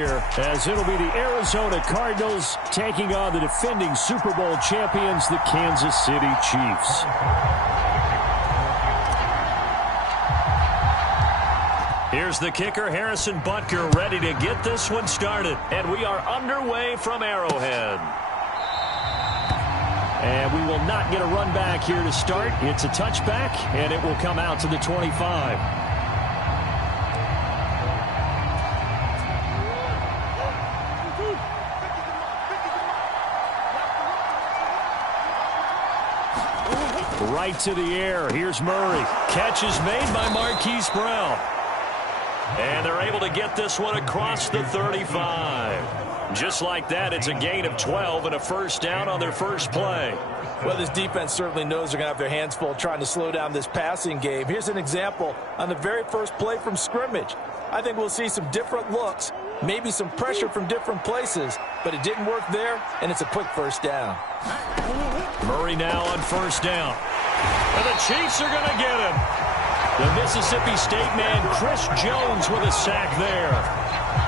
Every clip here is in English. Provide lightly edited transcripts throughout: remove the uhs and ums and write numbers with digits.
As it'll be the Arizona Cardinals taking on the defending Super Bowl champions, the Kansas City Chiefs. Here's the kicker, Harrison Butker, ready to get this one started. And we are underway from Arrowhead. And we will not get a run back here to start. It's a touchback, and it will come out to the 25. Right to the air. Here's Murray. Catch is made by Marquise Brown. And they're able to get this one across the 35. Just like that, it's a gain of 12 and a first down on their first play. Well, this defense certainly knows they're going to have their hands full trying to slow down this passing game. Here's an example on the very first play from scrimmage. I think we'll see some different looks, maybe some pressure from different places, but it didn't work there, and it's a quick first down. Murray now on first down. And the Chiefs are going to get him. The Mississippi State man, Chris Jones, with a sack there.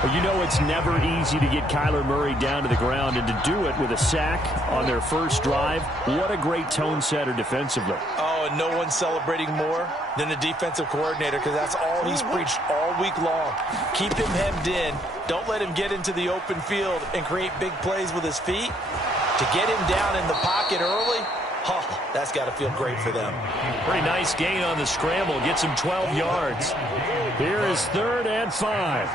Well, you know it's never easy to get Kyler Murray down to the ground, and to do it with a sack on their first drive, what a great tone setter defensively. Oh, and no one's celebrating more than the defensive coordinator, because that's all he's preached all week long. Keep him hemmed in. Don't let him get into the open field and create big plays with his feet. To get him down in the pocket early, oh, that's got to feel great for them. Pretty nice gain on the scramble. Gets him 12 yards. Here is 3rd and 5.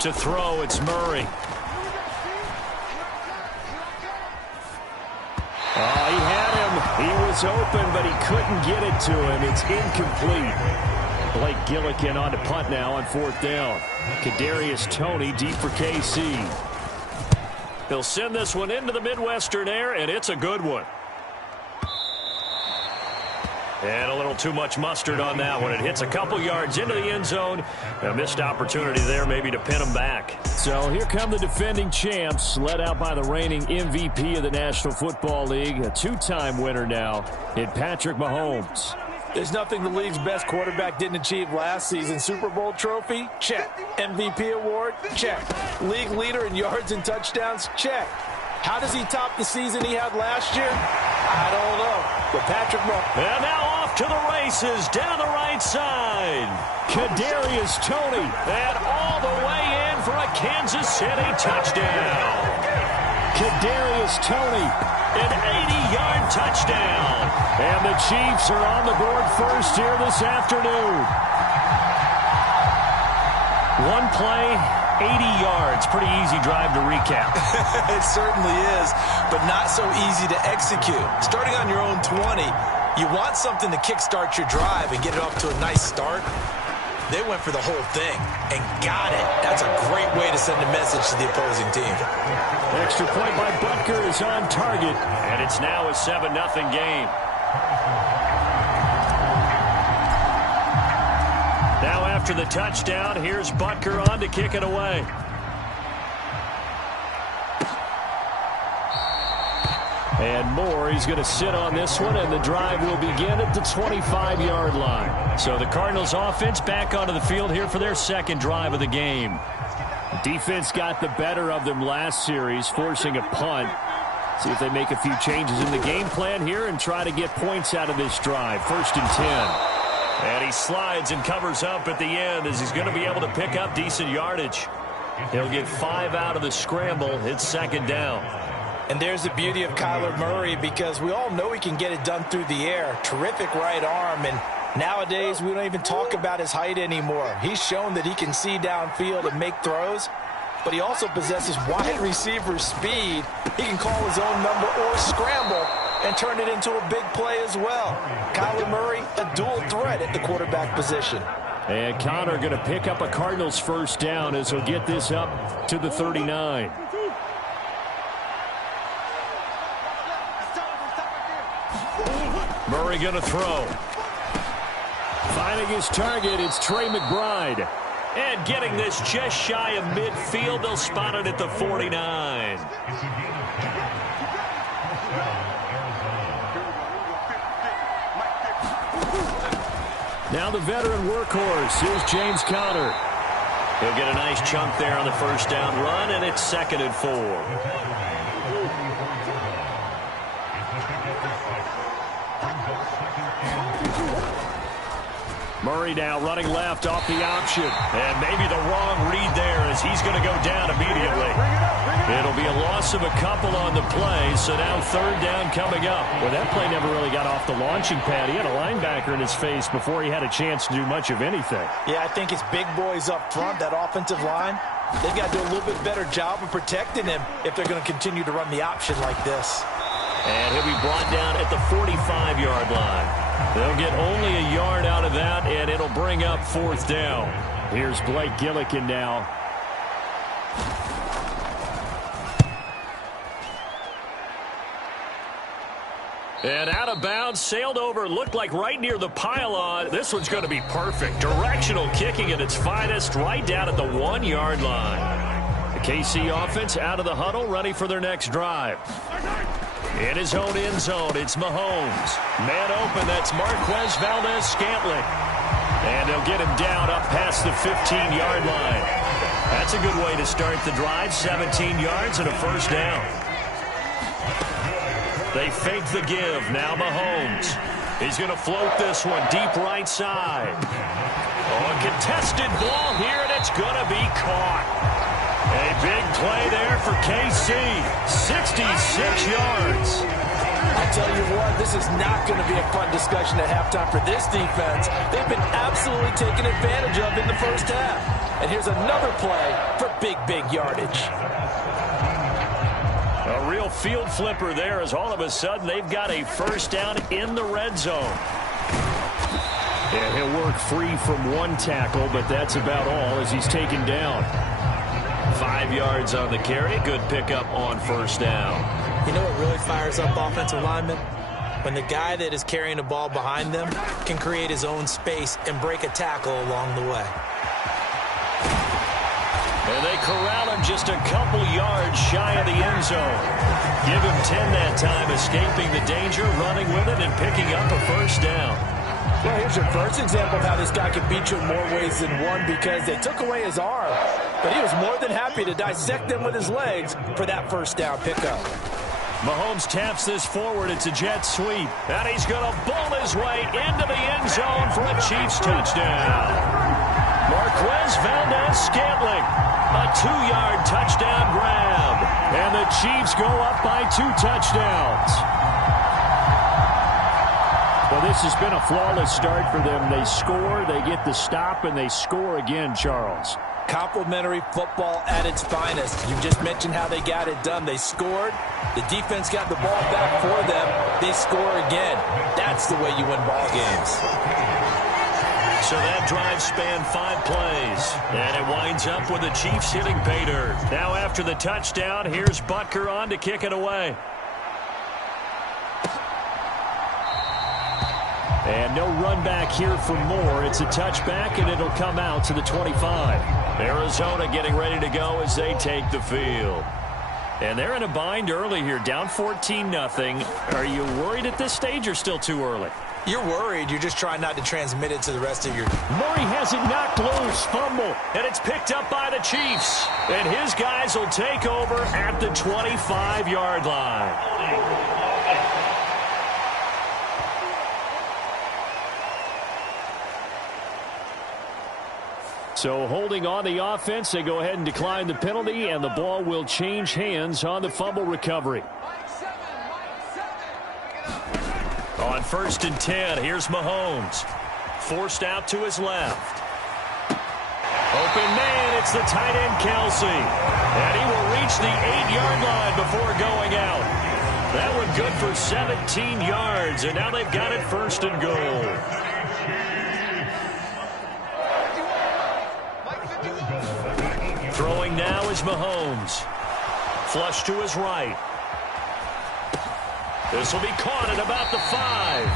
To throw, it's Murray. Oh, he had him. He was open, but he couldn't get it to him. It's incomplete. Blake Gillikin on to punt now on 4th down. Kadarius Toney deep for KC. They'll send this one into the Midwestern air, and it's a good one. And a little too much mustard on that one. It hits a couple yards into the end zone. A missed opportunity there maybe to pin them back. So here come the defending champs, led out by the reigning MVP of the National Football League, a two-time winner now in Patrick Mahomes. There's nothing the league's best quarterback didn't achieve last season. Super Bowl trophy? Check. MVP award? Check. League leader in yards and touchdowns? Check. How does he top the season he had last year? I don't know. But Patrick Mahomes. And now off to the races down the right side. Kadarius Toney. And all the way in for a Kansas City touchdown. Kadarius Toney. An 80-yard touchdown. And the Chiefs are on the board first here this afternoon. One play, 80 yards. Pretty easy drive to recap. It certainly is, but not so easy to execute. Starting on your own 20, you want something to kickstart your drive and get it off to a nice start. They went for the whole thing and got it. That's a great way to send a message to the opposing team. Extra point by Butker is on target, and it's now a 7-0 game. Now after the touchdown, here's Butker on to kick it away. And Moore, he's going to sit on this one, and the drive will begin at the 25-yard line. So the Cardinals offense back onto the field here for their second drive of the game. Defense got the better of them last series, forcing a punt. See if they make a few changes in the game plan here and try to get points out of this drive. 1st and 10. And he slides and covers up at the end as he's going to be able to pick up decent yardage. He'll get 5 out of the scramble. It's 2nd down. And there's the beauty of Kyler Murray, because we all know he can get it done through the air. Terrific right arm, and nowadays we don't even talk about his height anymore. He's shown that he can see downfield and make throws, but he also possesses wide receiver speed. He can call his own number or scramble and turn it into a big play as well. Kyler Murray, a dual threat at the quarterback position. And Connor going to pick up a Cardinals first down as he'll get this up to the 39. Murray going to throw. Finding his target, it's Trey McBride. And getting this just shy of midfield, they'll spot it at the 49. Now the veteran workhorse. Here's James Conner. He'll get a nice chunk there on the first down run, and it's 2nd and 4. Murray now running left off the option. And maybe the wrong read there as he's going to go down immediately. It'll be a loss of a couple on the play, so now 3rd down coming up. Well, that play never really got off the launching pad. He had a linebacker in his face before he had a chance to do much of anything. Yeah, I think it's big boys up front, that offensive line. They've got to do a little bit better job of protecting him if they're going to continue to run the option like this. And he'll be brought down at the 45-yard line. They'll get only a yard out of that, and it'll bring up 4th down. Here's Blake Gillikin now. And out of bounds, sailed over, looked like right near the pylon. This one's going to be perfect. Directional kicking at its finest, right down at the 1-yard line. The KC offense out of the huddle, ready for their next drive. In his own end zone, it's Mahomes. Man open, that's Marquez Valdez-Scantling. And they'll get him down up past the 15-yard line. That's a good way to start the drive, 17 yards and a 1st down. They fake the give. Now Mahomes. He's going to float this one deep right side. Oh, a contested ball here, and it's going to be caught. A big play there for KC. 66 yards. I'll tell you what, this is not going to be a fun discussion at halftime for this defense. They've been absolutely taken advantage of in the first half. And here's another play for big yardage. A real field flipper there as all of a sudden they've got a 1st down in the red zone. Yeah, he'll work free from one tackle, but that's about all as he's taken down. 5 yards on the carry. Good pickup on 1st down. You know what really fires up offensive linemen? When the guy that is carrying the ball behind them can create his own space and break a tackle along the way. And they corral him just a couple yards shy of the end zone. Give him 10 that time, escaping the danger, running with it, and picking up a 1st down. Well, here's your first example of how this guy can beat you in more ways than one, because they took away his arm, but he was more than happy to dissect them with his legs for that 1st down pickup. Mahomes taps this forward. It's a jet sweep, and he's going to bowl his way into the end zone for a Chiefs touchdown. Marquez Valdez-Scantling, a 2-yard touchdown grab, and the Chiefs go up by 2 touchdowns. Well, this has been a flawless start for them. They score, they get the stop, and they score again, Charles. Complimentary football at its finest. You just mentioned how they got it done. They scored. The defense got the ball back for them. They score again. That's the way you win ball games. So that drive spanned 5 plays, and it winds up with the Chiefs hitting pay dirt. Now after the touchdown, here's Butker on to kick it away. And no run back here for Moore. It's a touchback, and it'll come out to the 25. Arizona getting ready to go as they take the field. And they're in a bind early here, down 14-0. Are you worried at this stage or still too early? You're worried. You're just trying not to transmit it to the rest of your... Murray has it knocked loose, fumble, and it's picked up by the Chiefs. And his guys will take over at the 25-yard line. So holding on the offense, they go ahead and decline the penalty, and the ball will change hands on the fumble recovery. On 1st and 10, here's Mahomes. Forced out to his left. Open man, it's the tight end Kelsey. And he will reach the 8-yard line before going out. That one good for 17 yards, and now they've got it 1st and goal. Throwing now is Mahomes. Flush to his right. This will be caught at about the 5.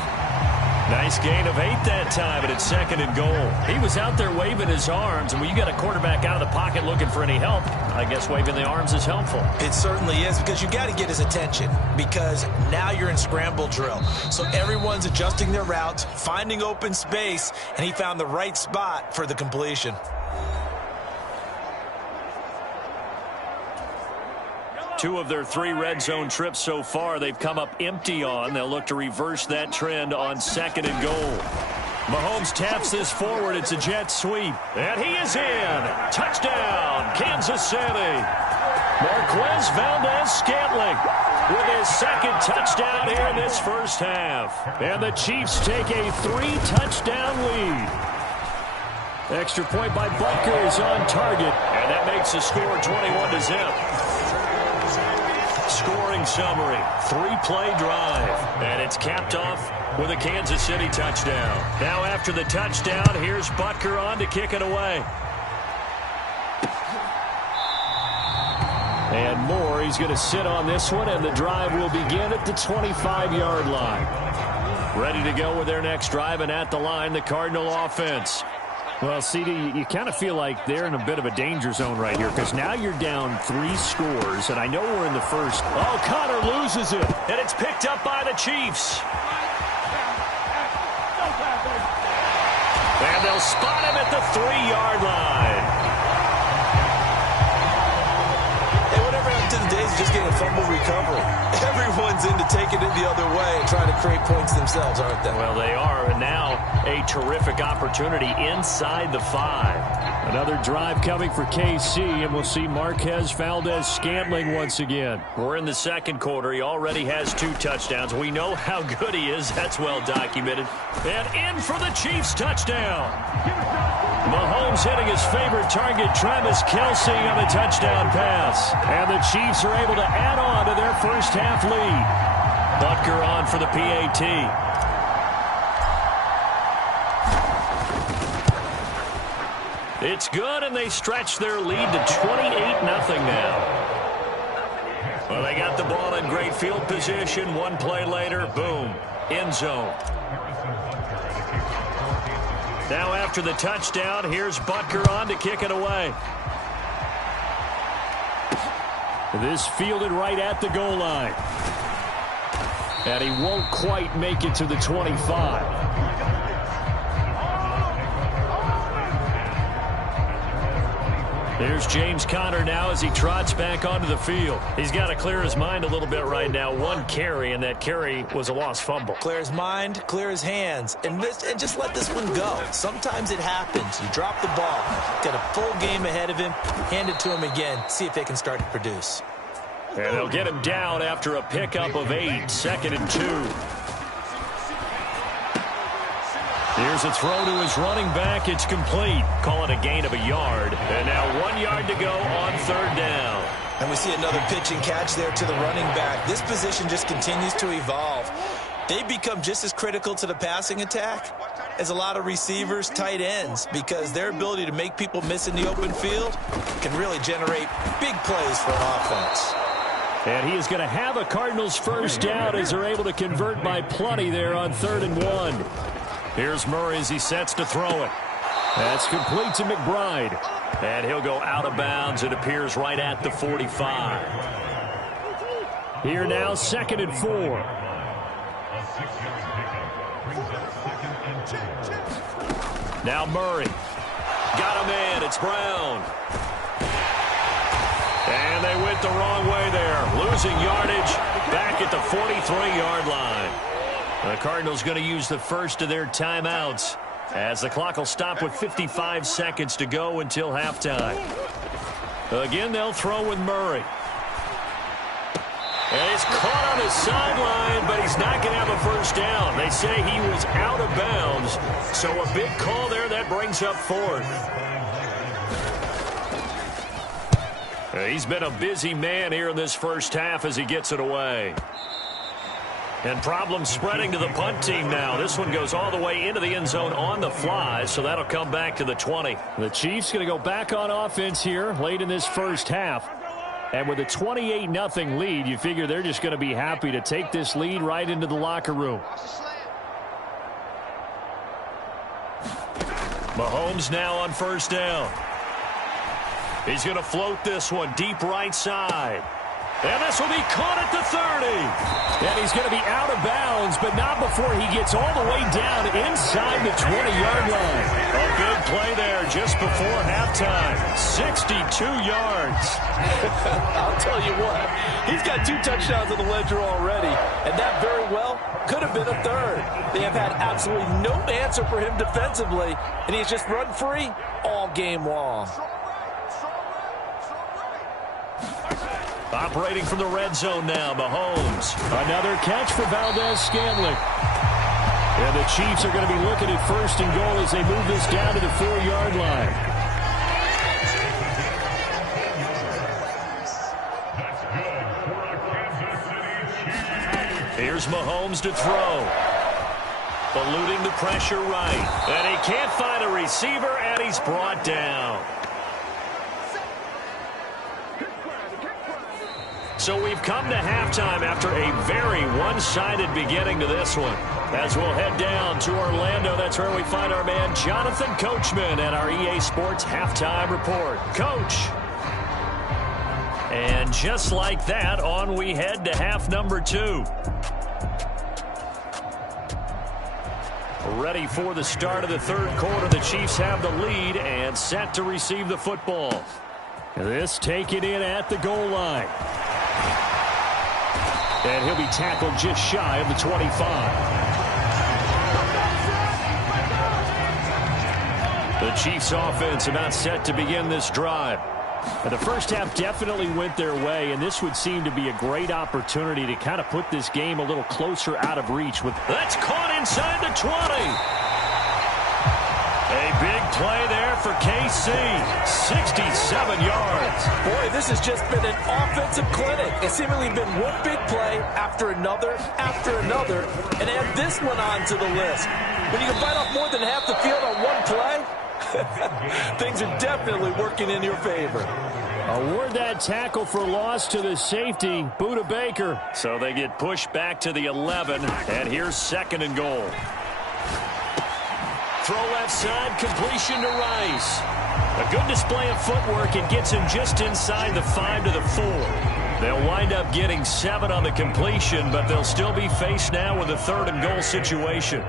Nice gain of 8 that time, and it's 2nd and goal. He was out there waving his arms, and when you got a quarterback out of the pocket looking for any help, I guess waving the arms is helpful. It certainly is, because you got to get his attention, because now you're in scramble drill. So everyone's adjusting their routes, finding open space, and he found the right spot for the completion. 2 of their 3 red zone trips so far they've come up empty on. They'll look to reverse that trend on 2nd and goal. Mahomes taps this forward. It's a jet sweep. And he is in. Touchdown, Kansas City. Marquez Valdez-Scantling with his 2nd touchdown here in this first half. And the Chiefs take a 3-touchdown lead. Extra point by Butker is on target. And that makes the score 21-0. Scoring summary, 3-play drive. And it's capped off with a Kansas City touchdown. Now after the touchdown, here's Butker on to kick it away. And Moore, he's going to sit on this one, and the drive will begin at the 25-yard line. Ready to go with their next drive, and at the line, the Cardinal offense. Well, CD, you kind of feel like they're in a bit of a danger zone right here because now you're down 3 scores, and I know we're in the first. Oh, Connor loses it, and it's picked up by the Chiefs. And they'll spot him at the 3-yard line. To the days of just getting a fumble recovery. Everyone's into taking it the other way and trying to create points themselves, aren't they? Well, they are, and now a terrific opportunity inside the 5. Another drive coming for KC, and we'll see Marquez Valdez-Scantling once again. We're in the 2nd quarter. He already has 2 touchdowns. We know how good he is. That's well documented. And in for the Chiefs touchdown. Mahomes hitting his favorite target, Travis Kelce, on the touchdown pass. And the Chiefs are able to add on to their first half lead. Butker on for the PAT. It's good, and they stretch their lead to 28-0 now. Well, they got the ball in great field position. 1 play later, boom, end zone. Now after the touchdown, here's Butker on to kick it away. This fielded right at the goal line. And he won't quite make it to the 25. There's James Conner now as he trots back onto the field. He's got to clear his mind a little bit right now. 1 carry, and that carry was a lost fumble. Clear his mind, clear his hands, and just let this one go. Sometimes it happens. You drop the ball. Got a full game ahead of him. Hand it to him again. See if they can start to produce. And they'll get him down after a pickup of 8. 2nd and 2. Here's a throw to his running back. It's complete. Call it a gain of a yard. And now 1 yard to go on 3rd down. And we see another pitch and catch there to the running back. This position just continues to evolve. They become just as critical to the passing attack as a lot of receivers, tight ends, because their ability to make people miss in the open field can really generate big plays for an offense. And he is going to have a Cardinals first down as they're able to convert by plenty there on 3rd and 1. Here's Murray as he sets to throw it. That's complete to McBride. And he'll go out of bounds. It appears right at the 45. Here now, 2nd and 4. Now Murray. Got him in. It's Brown. And they went the wrong way there. Losing yardage back at the 43-yard line. The Cardinals going to use the first of their timeouts as the clock will stop with 55 seconds to go until halftime. Again, they'll throw with Murray. And he's caught on his sideline, but he's not going to have a first down. They say he was out of bounds, so a big call there that brings up 4th. He's been a busy man here in this first half as he gets it away. And problems spreading to the punt team now. This one goes all the way into the end zone on the fly, so that'll come back to the 20. The Chiefs going to go back on offense here late in this first half. And with a 28-0 lead, you figure they're just going to be happy to take this lead right into the locker room. Mahomes now on first down. He's going to float this one deep right side. And this will be caught at the 30. And he's going to be out of bounds, but not before he gets all the way down inside the 20-yard line. A big play there just before halftime. 62 yards. I'll tell you what, he's got 2 touchdowns on the ledger already, and that very well could have been a third. They have had absolutely no answer for him defensively, and he's just run free all game long. Operating from the red zone now, Mahomes. Another catch for Valdez-Scantling. And the Chiefs are going to be looking at 1st and goal as they move this down to the 4-yard line. Here's Mahomes to throw. Eluding the pressure right. And he can't find a receiver, and he's brought down. So we've come to halftime after a very one-sided beginning to this one. As we'll head down to Orlando, that's where we find our man Jonathan Coachman at our EA Sports Halftime Report. Coach. And just like that, on we head to half number 2. Ready for the start of the 3rd quarter. The Chiefs have the lead and set to receive the football. This taken in at the goal line. And he'll be tackled just shy of the 25. The Chiefs offense about set to begin this drive. The first half definitely went their way, and this would seem to be a great opportunity to kind of put this game a little closer out of reach. That's caught inside the 20. A big play there for KC. 67 yards. Boy, this has just been an offensive clinic. It's seemingly been one big play after another, and add this one on to the list. When you can bite off more than half the field on one play, things are definitely working in your favor. Award that tackle for loss to the safety, Budda Baker. So they get pushed back to the 11, and here's 2nd and goal. Throw left side, completion to Rice. A good display of footwork. It gets him just inside the 5 to the 4. They'll wind up getting 7 on the completion, but they'll still be faced now with a 3rd and goal situation.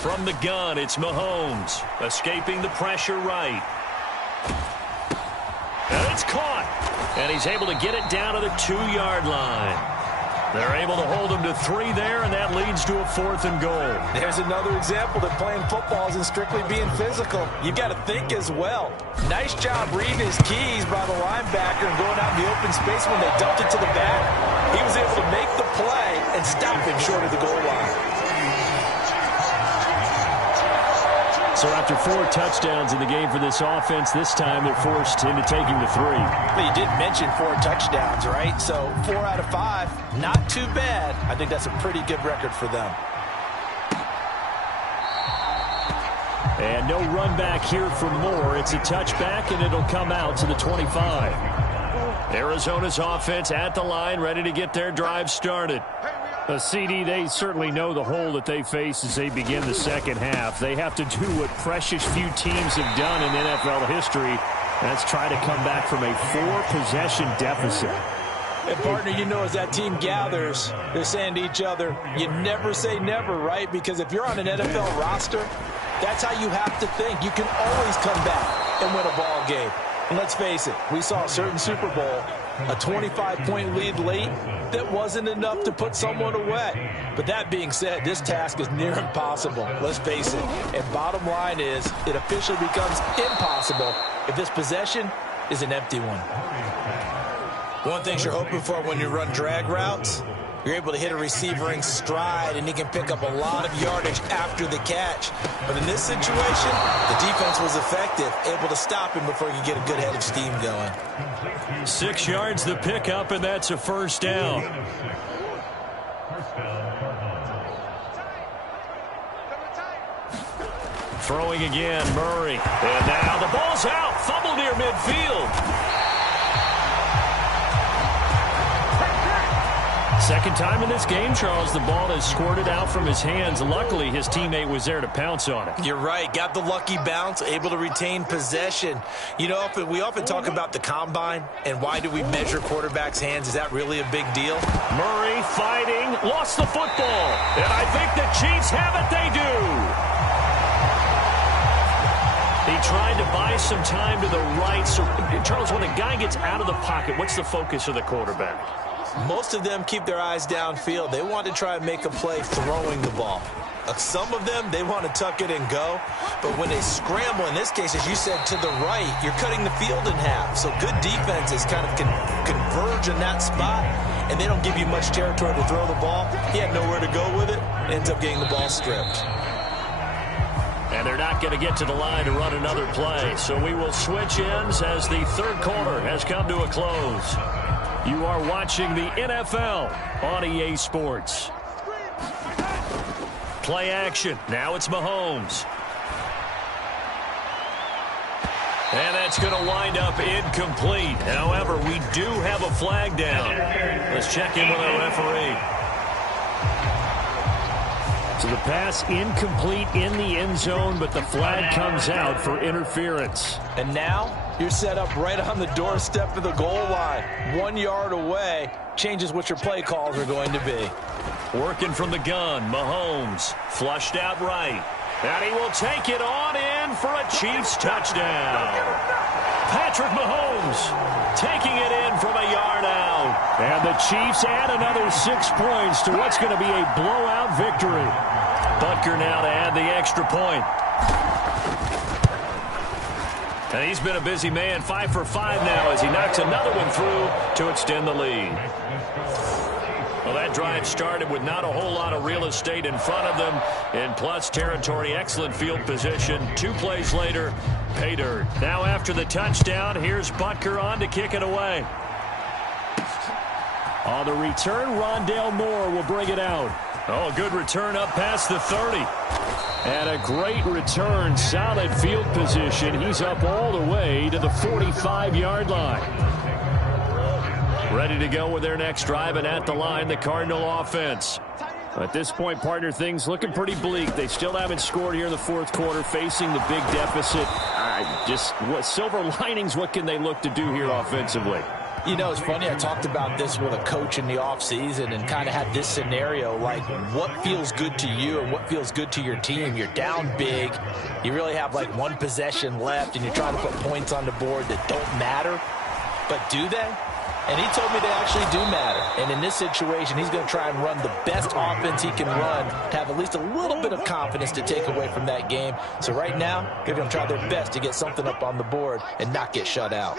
From the gun, it's Mahomes, escaping the pressure right. And it's caught. And he's able to get it down to the 2-yard line. They're able to hold him to 3 there, and that leads to a 4th and goal. There's another example that playing football isn't strictly being physical. You've got to think as well. Nice job reading his keys by the linebacker and going out in the open space when they dumped it to the back. He was able to make the play and stop him short of the goal line. So after 4 touchdowns in the game for this offense, this time they're forced into taking the 3. Well, you did mention 4 touchdowns, right? So 4 out of 5, not too bad. I think that's a pretty good record for them. And no run back here for Moore. It's a touchback, and it'll come out to the 25. Arizona's offense at the line, ready to get their drive started. CD, they certainly know the hole that they face as they begin the second half. They have to do what precious few teams have done in NFL history. That's try to come back from a 4-possession deficit. And, partner, you know, as that team gathers, they're saying to each other, you never say never, right? Because if you're on an NFL roster, that's how you have to think. You can always come back and win a ball game. And let's face it, we saw a certain Super Bowl, a 25-point lead late, that wasn't enough to put someone away. But that being said, this task is near impossible. Let's face it. And bottom line is, it officially becomes impossible if this possession is an empty one. One thing you're hoping for when you run drag routes, you're able to hit a receiver in stride, and he can pick up a lot of yardage after the catch. But in this situation, the defense was effective, able to stop him before he could get a good head of steam going. 6 yards the pickup, and that's a 1st down. Throwing again, Murray. And now the ball's out. Fumble near midfield. Second time in this game, Charles, the ball has squirted out from his hands. Luckily, his teammate was there to pounce on it. You're right. Got the lucky bounce, able to retain possession. You know, we often talk about the combine and why do we measure quarterbacks' hands. Is that really a big deal? Murray fighting, lost the football. And I think the Chiefs have it. They do. He tried to buy some time to the right. So, Charles, when a guy gets out of the pocket, what's the focus of the quarterback? Most of them keep their eyes downfield. They want to try and make a play throwing the ball. Some of them, they want to tuck it and go. But when they scramble, in this case, as you said, to the right, you're cutting the field in half. So good defenses kind of converge in that spot, and they don't give you much territory to throw the ball. He had nowhere to go with it. Ends up getting the ball stripped. And they're not going to get to the line to run another play. So we will switch ends as the third quarter has come to a close. You are watching the NFL on EA Sports. Play action. Now it's Mahomes. And that's going to wind up incomplete. However, we do have a flag down. Let's check in with our referee. So the pass incomplete in the end zone, but the flag comes out for interference. And now you're set up right on the doorstep of the goal line. 1 yard away. Changes what your play calls are going to be. Working from the gun, Mahomes flushed out right. And he will take it on in for a Chiefs touchdown. Patrick Mahomes taking it in from a yard out. And the Chiefs add another 6 points to what's going to be a blowout victory. Butker now to add the extra point. And he's been a busy man, 5 for 5 now as he knocks another one through to extend the lead. Well, that drive started with not a whole lot of real estate in front of them. In plus territory, excellent field position. 2 plays later, pay dirt. Now after the touchdown, here's Butker on to kick it away. On the return, Rondale Moore will bring it out. Oh, good return up past the 30. And a great return, solid field position. He's up all the way to the 45-yard line. Ready to go with their next drive, and at the line, the Cardinal offense. At this point, partner, things looking pretty bleak. They still haven't scored here in the fourth quarter, facing the big deficit. What silver linings, what can they look to do here offensively? You know, it's funny, I talked about this with a coach in the offseason and kind of had this scenario, like what feels good to you and what feels good to your team. You're down big. You really have like 1 possession left, and you're trying to put points on the board that don't matter. But do they? And he told me they actually do matter. And in this situation, he's going to try and run the best offense he can run, have at least a little bit of confidence to take away from that game. So right now, they're going to try their best to get something up on the board and not get shut out.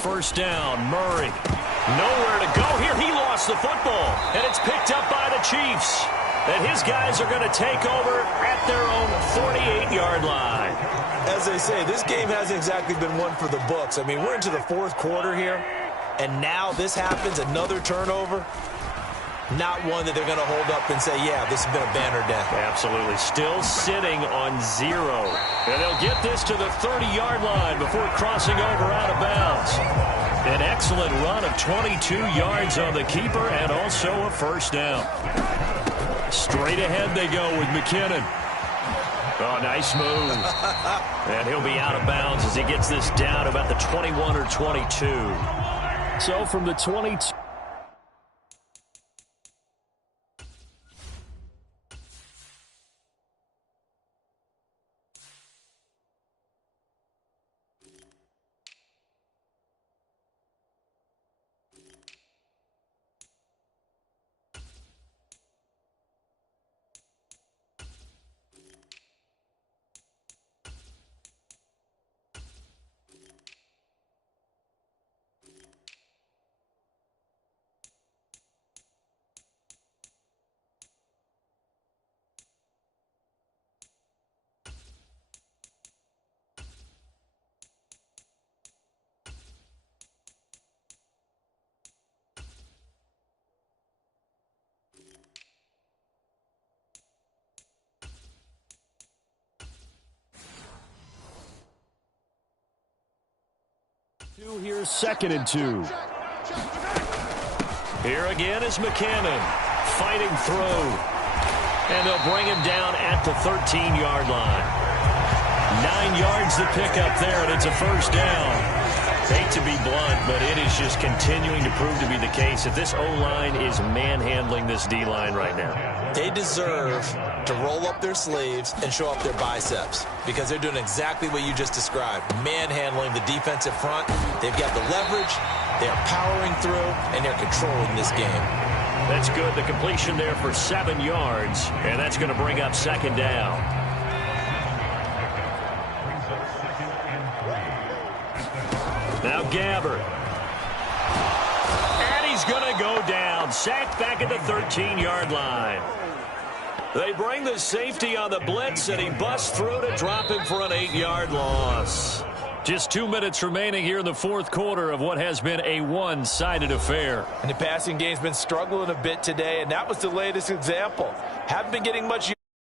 First down, Murray. Nowhere to go here. He lost the football, and it's picked up by the Chiefs. And his guys are going to take over at their own 48-yard line. As they say, this game hasn't exactly been one for the books. I mean, we're into the fourth quarter here, and now this happens, another turnover. Not one that they're going to hold up and say, yeah, this has been a banner day. Absolutely. Still sitting on 0. And they'll get this to the 30-yard line before crossing over out of bounds. An excellent run of 22 yards on the keeper and also a first down. Straight ahead they go with McKinnon. Oh, nice move. And he'll be out of bounds as he gets this down about the 21 or 22. So from the 22. Here's 2nd and 2. Here again is McKinnon fighting through. And they'll bring him down at the 13-yard line. 9 yards to pick up there, and it's a first down. Hate to be blunt, but it is just continuing to prove to be the case that this O-line is manhandling this D-line right now. They deserve to roll up their sleeves and show off their biceps because they're doing exactly what you just described, manhandling the defensive front. They've got the leverage, they're powering through, and they're controlling this game. That's good. The completion there for 7 yards, and that's going to bring up second down. Now Gabbert. And he's going to go down. Sacked back at the 13-yard line. They bring the safety on the blitz, and he busts through to drop him for an 8-yard loss. Just 2 minutes remaining here in the fourth quarter of what has been a one-sided affair. And the passing game's been struggling a bit today, and that was the latest example. Haven't been getting much